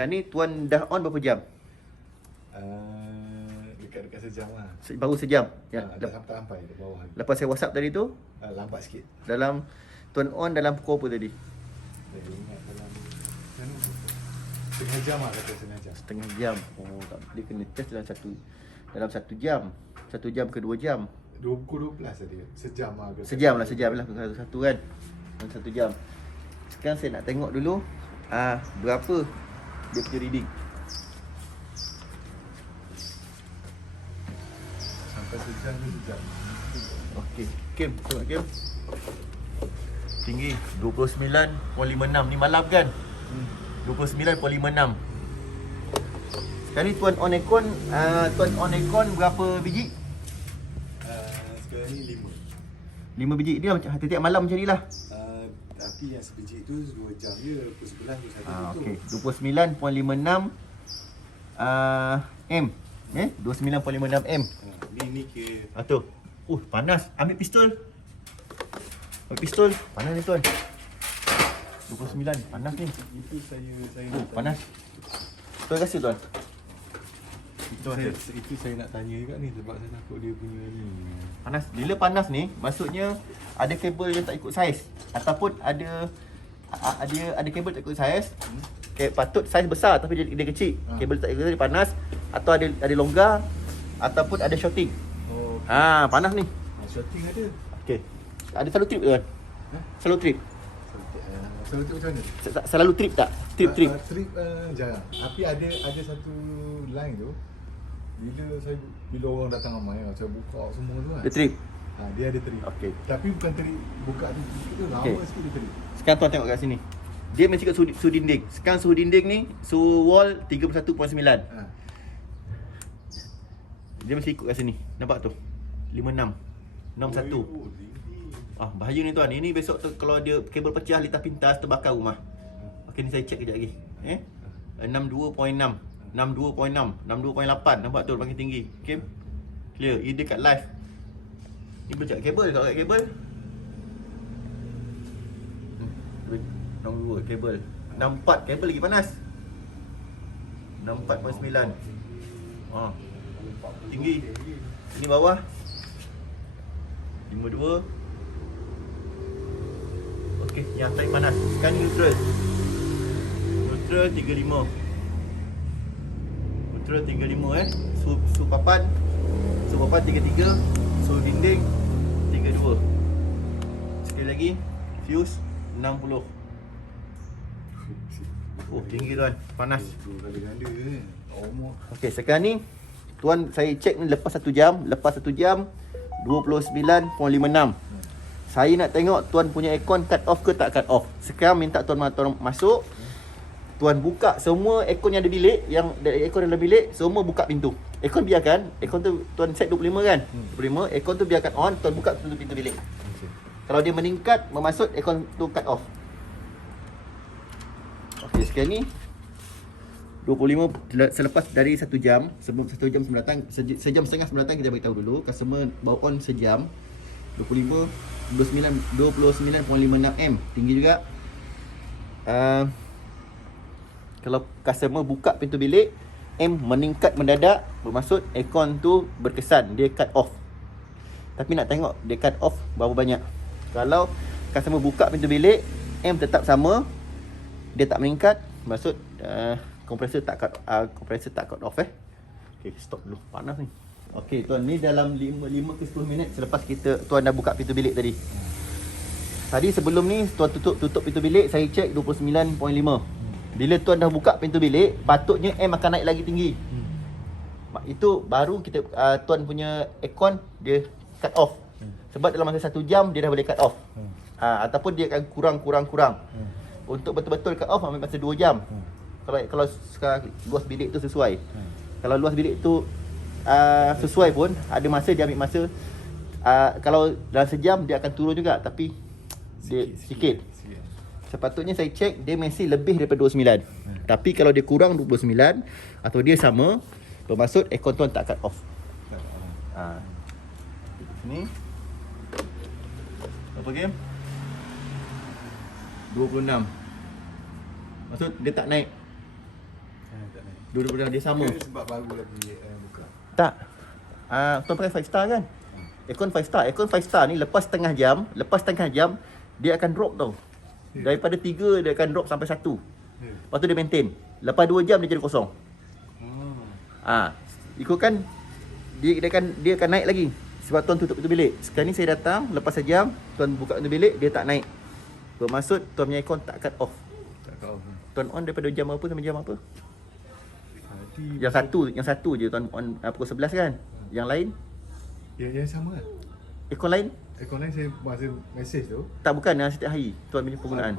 Yang ni tuan dah on berapa jam? Dekat-dekat sejam lah. Baru sejam. Ya. Dah sampai di bawah. Lepas saya WhatsApp tadi tu, Lambat sikit. dalam tuan on dalam pukul apa tadi? Saya ingat dalam setengah jam lah, kata setengah jam. Setengah jam. Oh, tak boleh kena test dalam satu jam. 1 jam ke 2 jam. Pukul 12 tadi. Sejam lah. Sejam lah satu kan. Dalam 1 jam. Sekarang saya nak tengok dulu berapa dia punya reading. Sampai sejam ni sejam. Okey, Kim, tengok Kim. Tinggi 29.56 ni malam kan? 29.56. Sekarang ni tuan on aircon berapa biji? Sekarang ni 5. 5 biji. Dia macam tiap malam macam ni lah. Tapi yang sebiji tu 2 jam je. Pukul 11 tu satu Okey, 29.56 M. 29.56 M. Ni ke Tu. Panas. Ambil pistol. Panas ni tuan. 29. Panas ni. itu saya Panas. Terima kasih tuan. Itu saya nak tanya juga ni, sebab saya takut dia punya ni. Panas. Bila panas ni, maksudnya ada kabel yang tak ikut saiz ataupun ada kabel tak ikut saiz. Patut saiz besar tapi dia kecil. Kabel tak ikut saiz, dia panas, atau ada longgar ataupun ada shorting. Panas ni. Shorting ada. Okey. Ada selalu trip tuan? Selalu trip. Selalu trip macam mana? Selalu trip tak? Trip. Trip jarang. Tapi ada satu line tu, bila orang datang ramai, saya buka semua tu kan. Dia trip. Dia ada trip. Okey. Tapi bukan trip buka tu lama sikit dia trip. Sekarang tuan tengok kat sini. Dia mesti kat suhu dinding. Sekarang suhu dinding ni, suhu wall 31.9. Dia mesti ikut kat sini. Nampak tu? 56. 61. Bahaya ni tuan. Ini besok tu kalau dia kabel pecah, litas pintas, terbakar rumah. Okey, ni saya check kejap lagi. 62.6. 62.6. 62.8. Nampak tu makin tinggi. Okey. Clear. Ini dekat live. Ni boleh check kabel. Kalau kat kabel. Nombor 2 kabel. 64 kabel lagi panas. 64.9. Tinggi. Ini bawah 52. Okey, yang atas panas. Sekarang ni neutral. Neutral 35. Neutral 35 Suhu papan 33. Suhu dinding 32. Sekali lagi, fuse 60. Tinggi tuan. Panas. Okey, sekarang ni tuan saya cek ni lepas 1 jam. Lepas 1 jam 29.56. Saya nak tengok tuan punya aircon cut off ke tak cut off. Sekarang minta tuan masuk. Tuan buka semua aircon yang ada bilik, yang aircon dalam bilik, semua buka pintu. Aircon biarkan, aircon tu tuan set 25 kan? 25, aircon tu biarkan on, tuan buka pintu bilik. Kalau dia meningkat, memasuk, aircon tu cut off. Okey, sekarang ni 25 selepas dari 1 jam, sebelum 1 jam sebelum datang, sejam setengah sebelum datang kita beritahu dulu. Customer bawa on sejam. 29.56 M. Tinggi juga. Kalau customer buka pintu bilik, M meningkat mendadak, bermaksud aircon tu berkesan, dia cut off. Tapi nak tengok dia cut off berapa banyak. Kalau customer buka pintu bilik, M tetap sama, dia tak meningkat, maksud kompresor tak cut off. Okey, stop dulu. Panas ni. Okey, tuan, ni dalam 5 ke 10 minit selepas tuan dah buka pintu bilik tadi. Tadi sebelum ni tuan tutup pintu bilik, saya cek 29.5. Bila tuan dah buka pintu bilik, patutnya M akan naik lagi tinggi. Itu baru kita tuan punya aircon dia cut off. Sebab dalam masa 1 jam dia dah boleh cut off. Ataupun dia akan kurang. Untuk betul-betul cut off ambil masa 2 jam. Kalau sekarang luas bilik tu sesuai. Kalau luas bilik tu sesuai pun, ada masa dia ambil masa. Kalau dalam sejam dia akan turun juga, tapi dia sikit. Sepatutnya saya cek dia masih lebih daripada 29. Tapi kalau dia kurang 29 atau dia sama, bermaksud aircon tuan tak cut off. Sini. Berapa game? 26. Maksud dia tak naik. tak naik. Dua-dua dia sama. Ke sebab baru lagi buka. Tak. Tuan pakai 5 star kan? Aircon 5 star. Aircon 5 star ni lepas setengah jam dia akan drop tau. Daripada 3 dia akan drop sampai 1. Lepas tu dia maintain. Lepas 2 jam dia jadi kosong. Ikutkan dia akan naik lagi. Sebab tuan tutup pintu bilik. Sekarang ni saya datang, lepas sejam tuan buka pintu bilik, dia tak naik. Bermaksud tuan punya aircon tak cut off. Tak tahu. Tuan on daripada jam apa sampai jam apa? Nanti Yang satu je tuan on pukul 11 kan? Yang lain? yang sama kan? Aircon lain? Aircon lain saya masa mesej tu. Tak, bukan setiap hari tuan punya penggunaan.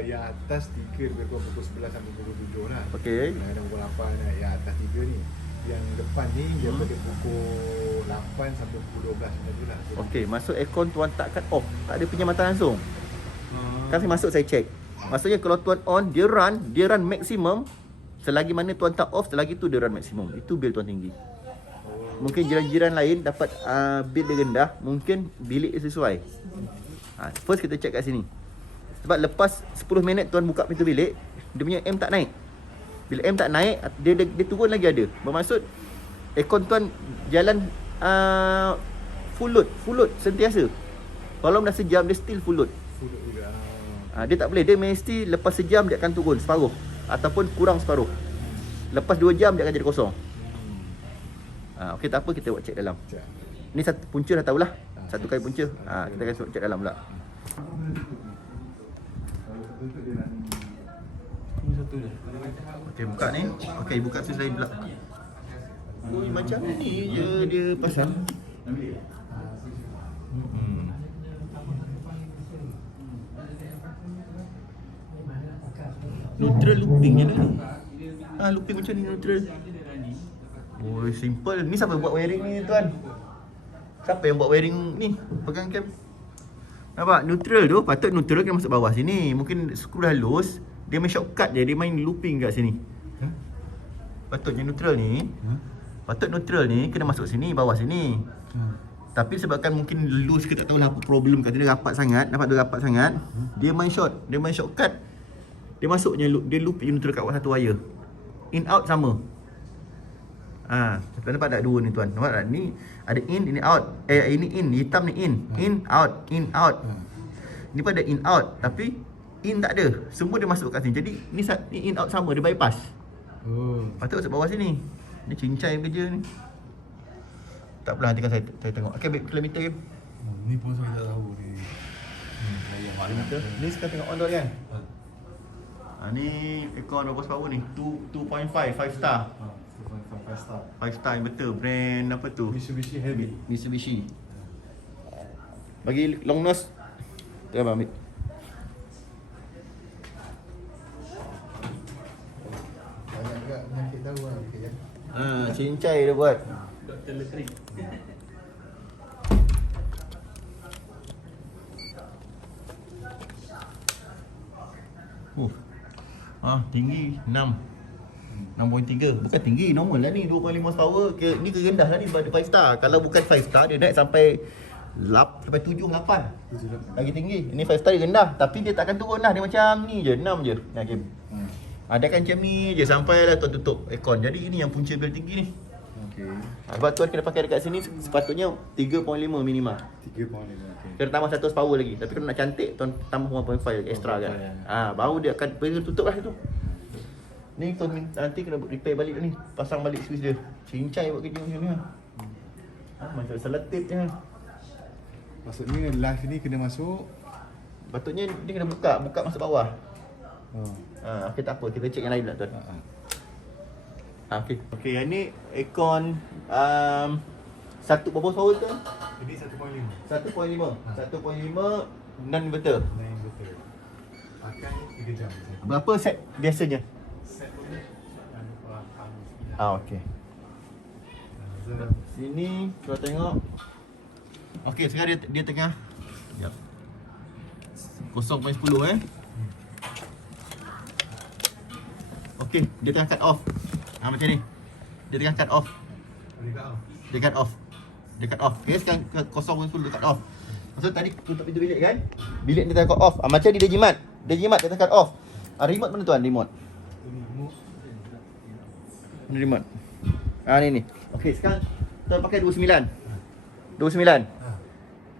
Yang atas 3 lebih kurang pukul 11 sampai pukul 7 lah. Okey. Kadang-kadang pukul 8 lah. Yang atas 3 ni. Yang depan ni daripada pukul 8 sampai pukul 12 macam tu lah. Okey, masuk aircon tuan tak cut off. Tak ada penyamatan langsung. Kan saya masuk, saya check. Maksudnya kalau tuan on, dia run maksimum. Selagi mana tuan tak off, selagi tu dia run maksimum. Itu bil tuan tinggi. Mungkin jiran-jiran lain dapat bil dia rendah. Mungkin bilik dia sesuai. First kita check kat sini. Sebab lepas 10 minit tuan buka pintu bilik, dia punya M tak naik. Bila M tak naik, dia turun lagi ada. Bermaksud aircon tuan jalan full load sentiasa. Kalau dah sejam dia still full load. Full juga. Dia tak boleh, dia mesti lepas sejam dia akan turun separuh ataupun kurang separuh. Lepas 2 jam dia akan jadi kosong. Okey, tak apa, kita buat check dalam. Ni satu punca dah tahulah. Satu kali punca. Kita akan check dalam pula. Ini satu je. Okey, buka ni. Okey, buka switch lain pula. Ui, macam ni je dia pasang. Neutral looping je dah ni. Looping macam ni neutral. Oh, simple. Ni siapa buat wiring ni tuan? Siapa yang buat wiring ni? Pegang cam. Nampak? Neutral tu, patut neutral kena masuk bawah sini. Mungkin skru dah loose, dia main shortcut je, dia main looping kat sini. Patutnya neutral ni, patut neutral ni kena masuk sini, bawah sini. Tapi sebabkan mungkin loose ke tak tahulah apa problem kat dia rapat sangat, nampak tu rapat sangat, dia main shortcut. Dia masuknya dia loop neutral kat bawah satu wire. In out sama. Tuan nampak tak dua ni tuan? Nampak tak? Ni ada in, ini out. Ini in, hitam ni in. In, out, in, out. Ni pun ada in, out. Tapi in tak ada. Semua dia masuk kat sini. Jadi ni in, out sama. Dia bypass. Patut masuk bawah sini. Ni cincai kerja ni. Tak apalah, nanti kan saya tengok. Okay, baik kilometer ke? Ni pun saya tak tahu ni. Kilometer. Ni sekarang tengok on tu kan? Ni aircon berapa power ni? 2.5, 5 star. 5 star yang betul. Brand apa tu? Mitsubishi Heavy. Mitsubishi. Bagi long nose. Tu abang ambil. Banyak juga penyakit tahu lah kerja. Cincai dia buat. Doktor Letrik. Tinggi 6.3. Bukan tinggi, normal lah ni 2.5 horsepower. Ni kerendah lah ni pada 5 star. Kalau bukan 5 star dia naik sampai 7, 8. Lagi tinggi. Ini 5 star dia rendah. Tapi dia takkan turun lah. Dia macam ni je, 6 je. Nah, game. Ada kan macam ni je sampai lah tuan tutup aircon. Jadi ini yang punca bil tinggi ni. Okey. Sebab tuan kena pakai dekat sini sepatutnya 3.5 minima. 3.5 okey. Kena tambah 100 power lagi. Tapi kalau nak cantik tuan tambah 1.5 extra kan. Baru dia akan tutup lah itu. Ni tuan nanti kena repair balik ni. Pasang balik switch dia. Cincai buat kerja macam ni lah. Macam selotip je. Maksudnya live ni kena masuk. Patutnya dia kena buka masuk bawah. Okey, tak apa. Kita check yang lain pula tuan. Okey. Okey, yang ni aircon satu berapa power tuan? Ini 1.5. 1.5. 1.5 non inverter. Naik betul. Pakai 3 jam. Berapa set biasanya? Set pun Okey. Sini kita tengok. Okey, sekarang dia tengah. Jap. 0.10 Okey, dia tengah cut off. Macam ni. Dia tengah cut off. Dia cut off. Dia cut off. Okay, sekarang 0.10 dia cut off. Maksud tadi tutup pintu bilik kan? Bilik dia tengah cut off. Macam ni dia jimat. Dia tengah cut off. Remote mana tuan? Remote. Ni remote. Ni. Okey, sekarang tuan pakai 29. 29.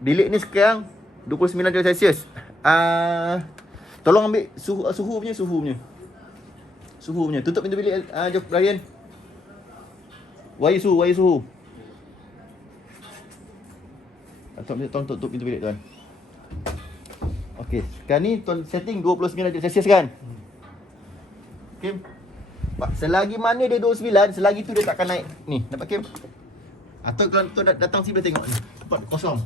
Bilik ni sekarang 29 darjah Celsius. Tolong ambil suhu punya. Tutup pintu bilik Ryan. Wayar suhu. Tuan tutup pintu bilik tuan. Okey, sekarang ni tuan setting 29 darjah Celsius kan? Okey. Pak, selagi mana dia 29, selagi tu dia takkan naik. Ni, nampak Kim? Atau kalau tuan datang sini boleh tengok ni. Tempat kosong.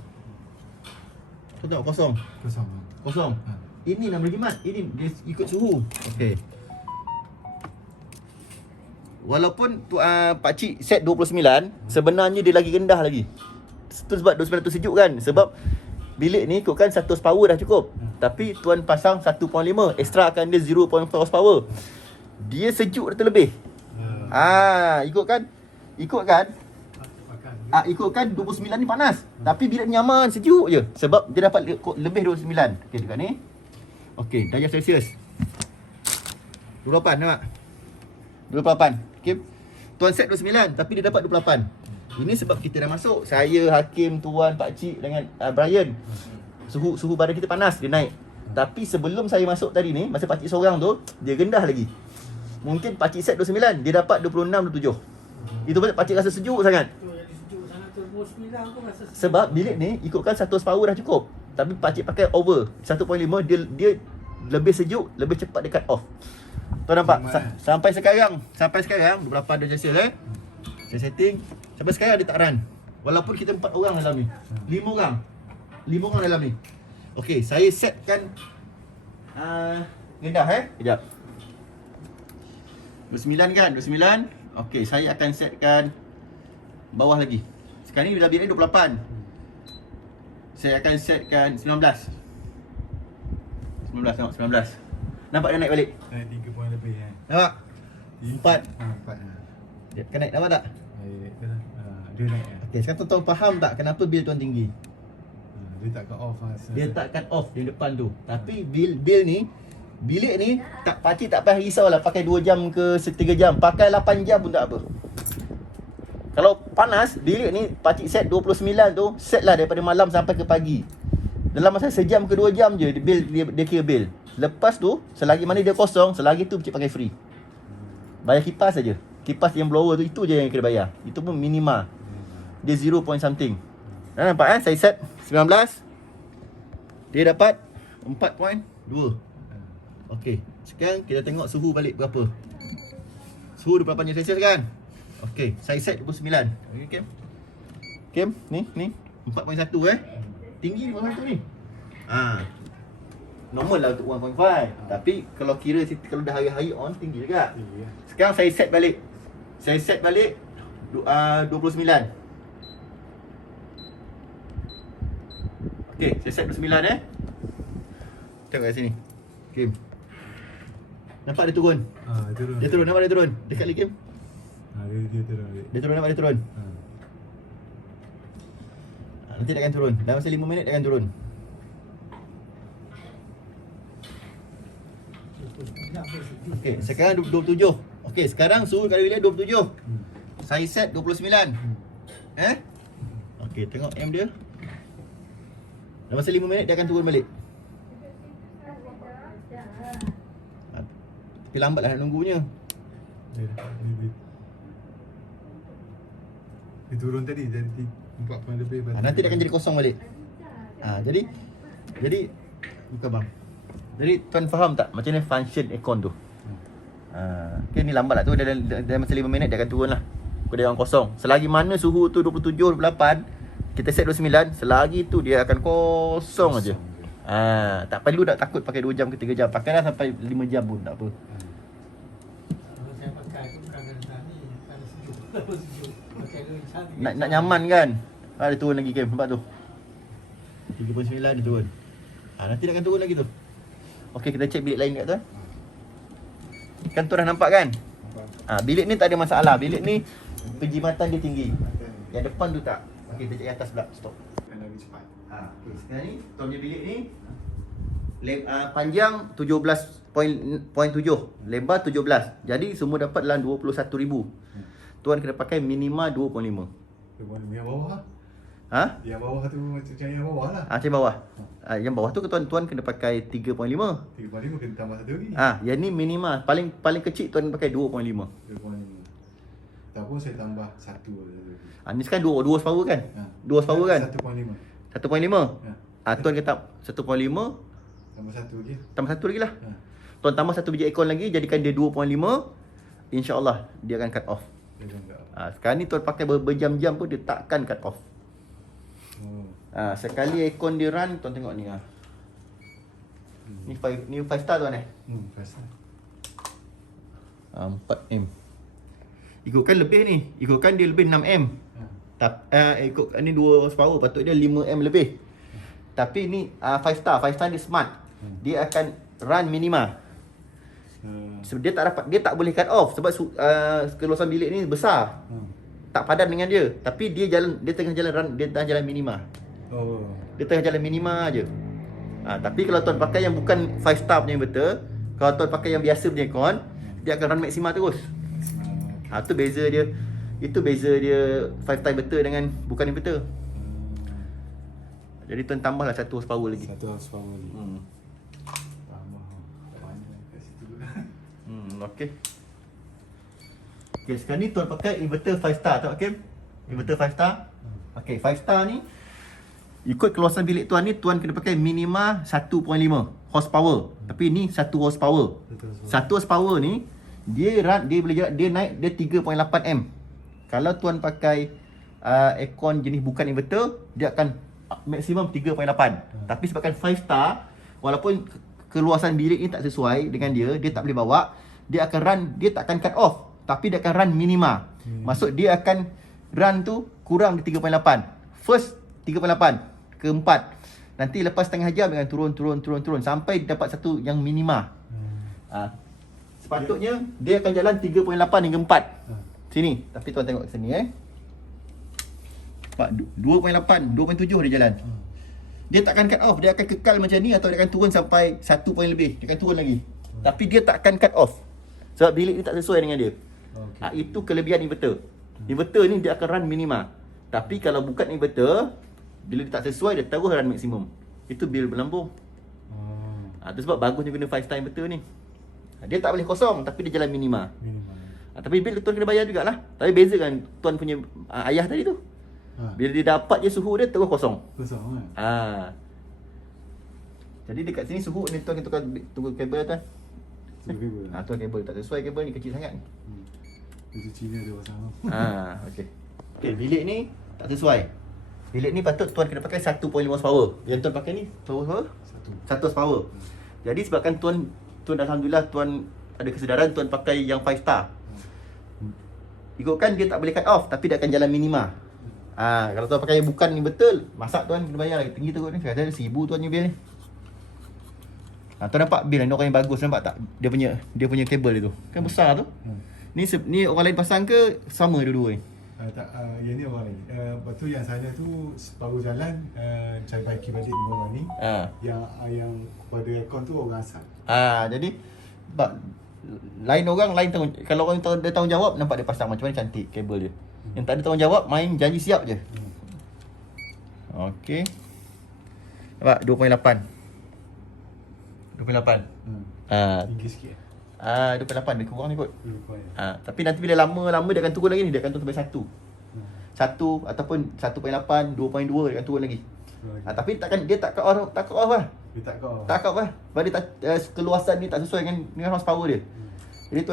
Tuan tengok kosong. Kosong. Ini nama jimat. Ini dia ikut suhu. Okey. Walaupun tu pak cik set 29, sebenarnya dia lagi rendah lagi. Itu sebab 29 tu sejuk kan? Sebab bilik ni ikutkan 100 power dah cukup. Tapi tuan pasang 1.5, extra akan dia 0.4 horsepower. Dia sejuk terlebih. Ikutkan 29 ni panas. Tapi bilik ni nyaman, sejuk je. Sebab dia dapat lebih 29. Okey, dekat ni. Okey, darjah Celsius 28, nampak? 28. Okey. Tuan set 29 tapi dia dapat 28. Ini sebab kita dah masuk. Saya, Hakim, tuan, pak cik dengan Brian. Suhu badan kita panas, dia naik. Tapi sebelum saya masuk tadi ni, masa pak cik seorang tu, dia rendah lagi. Mungkin pak cik set 29, dia dapat 26, 27. Itu pun pak cik rasa sejuk sangat. Sebab bilik ni ikutkan 100 power dah cukup. Tapi pak cik pakai over 1.5, dia lebih sejuk, lebih cepat dia cut off. Tuan nampak? Sampai sekarang 28 darjah Celsius saya setting. Sampai sekarang dia tak run. Walaupun kita 4 orang dalam ni. 5 orang dalam ni. Okey, saya setkan rendah Kejap. 29 kan? 29. Okey, saya akan setkan bawah lagi. Sekarang ni dah bilik ni 28. Saya akan setkan 19. Tengok 19. Nampak dia naik balik? Naik 3 poin lebih Nampak? 4. 4. Dia akan naik, nampak tak? Dia naik. Okey, sekarang tuan faham tak kenapa bil tuan tinggi? Dia tak cut off. Dia tak cut off di depan tu. Tapi bil ni, bilik ni pakcik tak payah risau lah pakai 2 jam ke 3 jam. Pakai 8 jam pun tak apa. Kalau panas, bilik ni pakcik set 29 tu, set lah daripada malam sampai ke pagi. Dalam masa sejam ke 2 jam je dia kira bil. Lepas tu, selagi mana dia kosong, selagi tu pakcik pakai free. Bayar kipas saja. Kipas yang blower tu, itu je yang kena bayar. Itu pun minima. Dia 0 point something. Nampak saya set 19. Dia dapat 4.2. Okey, sekarang kita tengok suhu balik berapa. Suhu 28 Celsius kan? Okey, saya set 29. Okey, Kim, ni 4.1 Tinggi 4.1 ni. Normal lah untuk 1.5. Tapi kalau kira kalau dah hari-hari on, tinggi juga. Sekarang saya set balik. 29. Okey, saya set 29 Tengok kat sini. Kim. Nampak dia turun? Dia turun, nampak dia turun? Dekat lagi Kim. Dia turun. Dia turun, nampak dia turun? Nanti dia akan turun. Dalam masa 5 minit dia akan turun. Okey, sekarang 27. Okey, sekarang suhu kat bilik 27. Saya set 29. Okey, tengok M dia. Dalam masa 5 minit dia akan turun balik. Tapi lambatlah nak nunggunya. Dia turun tadi jadi 4 poin lebih. Nanti dia akan jadi kosong balik. Jadi bukan bang. Jadi tuan faham tak macam mana function aircon tu? Okay, ni lambat lah tu. Dalam masa 5 minit dia akan turun lah. Dia akan kosong. Selagi mana suhu tu 27, 28, kita set 29, selagi tu dia akan kosong aja. Tak perlu nak takut pakai 2 jam ke 3 jam. Pakailah sampai 5 jam pun tak apa. Kalau saya pakai tu bukan kereta ni, kalau sejuk. Pakai kereta ni. Nak nyaman kan? Dia turun lagi Kim, nampak tu. 3.9 dia turun. Nanti dia akan turun lagi tu. Okey, kita cek bilik lain kat tu. Kan tu dah nampak kan? Bilik ni tak ada masalah. Bilik ni penjimatan dia tinggi. Yang depan tu tak. Okey, kita cek atas pula. Stop. Lagi cepat. Okey, sekarang ni tuan punya bilik ni Panjang 17.7, lebar 17. Jadi semua dapat dalam 21,000. Tuan kena pakai minima 2.5. Yang bawah lah. Ha? Yang bawah tu macam yang bawah lah. Macam bawah. Yang bawah tu tuan kena pakai 3.5. 3.5 kena tambah satu lagi. Yang ni minima. Paling kecil tuan pakai 2.5. 2.5. Tak pun saya tambah satu lagi. Ni sekarang 2 horsepower kan? 2 horsepower kan? 1.5. 1.5. Ya. Tuan kata 1.5 Tambah satu lagi. tambah satu lagi lah. Ha. Tuan tambah satu biji aircon lagi, jadikan dia 2.5. InsyaAllah dia akan cut off. Dia kan tak. Sekarang ni tuan pakai berjam-jam pun dia takkan cut off. Oh. Sekali aircon dia run, tuan tengok ni. Ni 5 star tuan Fast lah. 4M. Ikutkan lebih ni. Ikutkan dia lebih 6M. Ikut ni 2 horsepower, patut dia 5M lebih. Tapi ni 5 star dia smart. Dia akan run minima. Sebab dia tak boleh cut off sebab keluasan bilik ni besar. Tak padan dengan dia. Tapi dia tengah jalan minima. Oh. Dia tengah jalan minima aje. Tapi kalau tuan pakai yang bukan 5 star punya inverter, kalau tuan pakai yang biasa punya aircon, dia akan run maksima terus. Itu beza dia. Itu beza dia 5 star inverter dengan bukan inverter. Jadi tuan tambahlah 1 horsepower lagi. 1 horsepower lagi. Tambah. Tak banyak kat situ. Okey. Okey, sekarang ni tuan pakai inverter 5 star tak Kim? Inverter 5 star. Okey, 5 star ni ikut keluasan bilik tuan ni, tuan kena pakai minima 1.5 horsepower. Tapi ni 1 horsepower. 1 horsepower ni dia boleh jalan, dia naik dia 3.8M. Kalau tuan pakai aircon jenis bukan inverter, dia akan maksimum 3.8. Tapi sebabkan 5 star, walaupun keluasan bilik ni tak sesuai dengan dia tak boleh bawa, dia akan run, dia tak akan cut off, tapi dia akan run minima. Maksud dia akan run tu kurang di 3.8. First 3.8 ke 4. Nanti lepas setengah jam dia akan turun sampai dapat satu yang minima. Sepatutnya dia akan jalan 3.8 hingga 4. Sini, tapi tuan tengok sini 2.8, 2.7 dia jalan. Dia takkan cut off, dia akan kekal macam ni atau dia akan turun sampai 1 poin lebih. Dia akan turun lagi. Tapi dia takkan cut off. Sebab bilik ni tak sesuai dengan dia. Itu kelebihan inverter. Inverter ni dia akan run minima. Tapi kalau bukan inverter, bila dia tak sesuai dia terus run maksimum. Itu bil berlambung. Itu sebab bagusnya guna 5 star inverter ni. Dia tak boleh kosong tapi dia jalan minima. Tapi bil tuan kena bayar jugalah. Tapi beza kan tuan punya ayah tadi tu. Bila dia dapat je suhu dia terus kosong. Kosong kan? Jadi dekat sini suhu ni tuan tukar kabel tuan. Kabel. Tuan kabel tak sesuai, kabel ni kecil sangat. Itu Cina dia pasang. Okey. Okey, bilik ni tak sesuai. Bilik ni patut tuan kena pakai 1.5 horsepower. Yang tuan pakai ni horsepower? 1 horsepower. Jadi sebabkan tuan alhamdulillah tuan ada kesedaran tuan pakai yang 5 star. Ikutkan dia tak boleh cut off tapi dia akan jalan minima. Kalau tuan pakai yang bukan ni betul, masak tuan kena bayar lagi tinggi teruk ni. Kata 1,000 tuan punya bil ni. Tuan nampak bil ni orang yang bagus, nampak tak? Dia punya kabel dia tu. Kan besar tu. Ni orang lain pasang ke sama dua-dua ni? Tak, yang ni orang lain. Lepas tu yang saya tu baru jalan cari baiki balik dengan orang ni. Yang pada aircon tu orang asal. Jadi lain orang lain tanggung, kalau orang dia tanggungjawab nampak dia pasang macam mana cantik kabel dia. Yang tak ada tanggungjawab main janji siap je. Okey. Nampak 2.8. 2.8. Tinggi sikit. 2.8 lebih kurang ni kot. Tapi nanti bila lama-lama dia akan turun lagi ni, dia akan turun sampai 1. 1 ataupun 1.8, 2.2 dia akan turun lagi. Tapi dia tak cut off lah. Dia tak cut off. Tak cut off lah. Sebab dia keluasan ni tak sesuai dengan horsepower dia. Jadi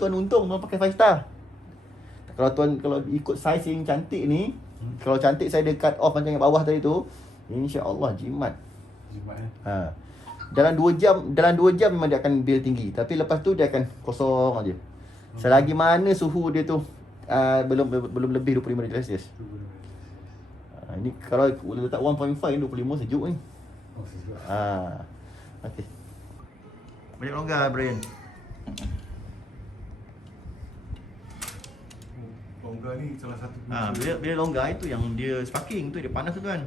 tuan untung tuan pakai 5 star. Kalau ikut saiz yang cantik ni, kalau cantik saya ada cut off macam yang bawah tadi tu, insya-Allah jimat. Dalam 2 jam memang dia akan bil tinggi, tapi lepas tu dia akan kosong aja. Selagi mana suhu dia tu belum lebih 25 darjah Celsius. Ini kalau letak 1.5 25 sejuk ni. Sejuk. Okey. Banyak longgar Brian. Longgar ni salah satu Bila longgar itu yang dia sparking tu dia panas tu tuan.